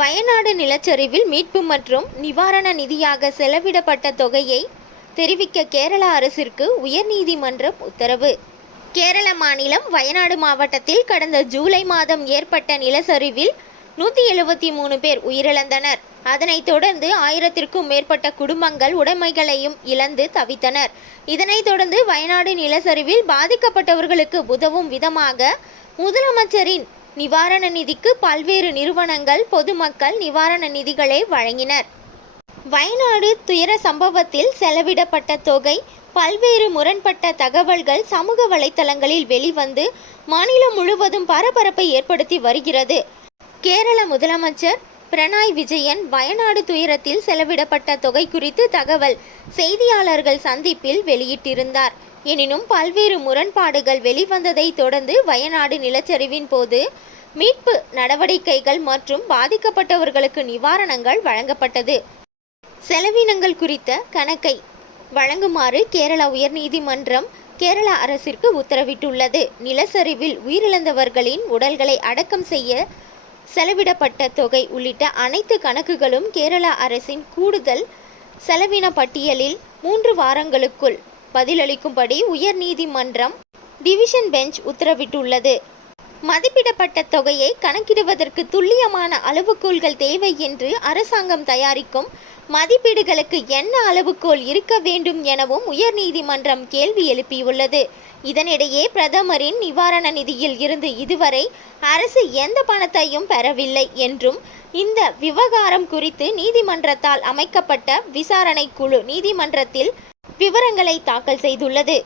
வயநாடு நிலச்சரிவில் மீட்பு மற்றும் நிவாரண நிதியாக செலவிடப்பட்ட தொகையை தெரிவிக்க கேரள அரசிற்கு உயர்நீதிமன்றம் உத்தரவு. கேரள மாநிலம் வயநாடு மாவட்டத்தில் கடந்த ஜூலை மாதம் ஏற்பட்ட நிலச்சரிவில் நூற்றி எழுபத்தி மூணு பேர் உயிரிழந்தனர். அதனைத் தொடர்ந்து ஆயிரத்திற்கும் மேற்பட்ட குடும்பங்கள் உடைமைகளையும் இழந்து தவித்தனர். இதனைத் தொடர்ந்து வயநாடு நிலச்சரிவில் பாதிக்கப்பட்டவர்களுக்கு உதவும் விதமாக முதலமைச்சரின் நிவாரண நிதிக்கு பல்வேறு நிறுவனங்கள் பொதுமக்கள் நிவாரண நிதிகளை வழங்கினர். வயநாடு துயர சம்பவத்தில் செலவிடப்பட்ட தொகை பல்வேறு முரண்பட்ட தகவல்கள் சமூக வலைத்தளங்களில் வெளிவந்து மாநிலம் முழுவதும் பரபரப்பை ஏற்படுத்தி வருகிறது. கேரள முதலமைச்சர் பிரணாய் விஜயன் வயநாடு துயரத்தில் செலவிடப்பட்ட தொகை குறித்து தகவல் செய்தியாளர்கள் சந்திப்பில் வெளியிட்டிருந்தார். எனினும் பல்வேறு முரண்பாடுகள் வெளிவந்ததை தொடர்ந்து வயநாடு நிலச்சரிவின் போது மீட்பு நடவடிக்கைகள் மற்றும் பாதிக்கப்பட்டவர்களுக்கு நிவாரணங்கள் வழங்கப்பட்டது. செலவினங்கள் குறித்த கணக்கை வழங்குமாறு கேரள உயர்நீதிமன்றம் கேரள அரசிற்கு உத்தரவிட்டுள்ளது. நிலச்சரிவில் உயிரிழந்தவர்களின் உடல்களை அடக்கம் செய்ய செலவிடப்பட்ட தொகை உள்ளிட்ட அனைத்து கணக்குகளும் கேரள அரசின் கூடுதல் செலவின பட்டியலில் மூன்று வாரங்களுக்குள் பதிலளிக்கும்படி உயர்நீதிமன்றம் டிவிஷன் பெஞ்ச் உத்தரவிட்டுள்ளது. மதிப்பிடப்பட்ட தொகையை கணக்கிடுவதற்கு துல்லியமான அளவுகோல்கள் தேவை என்று அரசாங்கம் தயாரிக்கும் மதிப்பீடுகளுக்கு என்ன அளவுகோல் இருக்க வேண்டும் எனவும் உயர்நீதிமன்றம் கேள்வி எழுப்பியுள்ளது. இதனிடையே பிரதமரின் நிவாரண நிதியில் இருந்து இதுவரை அரசு எந்த பணத்தையும் பெறவில்லை என்றும் இந்த விவகாரம் குறித்து நீதிமன்றத்தால் அமைக்கப்பட்ட விசாரணை குழு நீதிமன்றத்தில் விவரங்களை தாக்கல் செய்துள்ளது.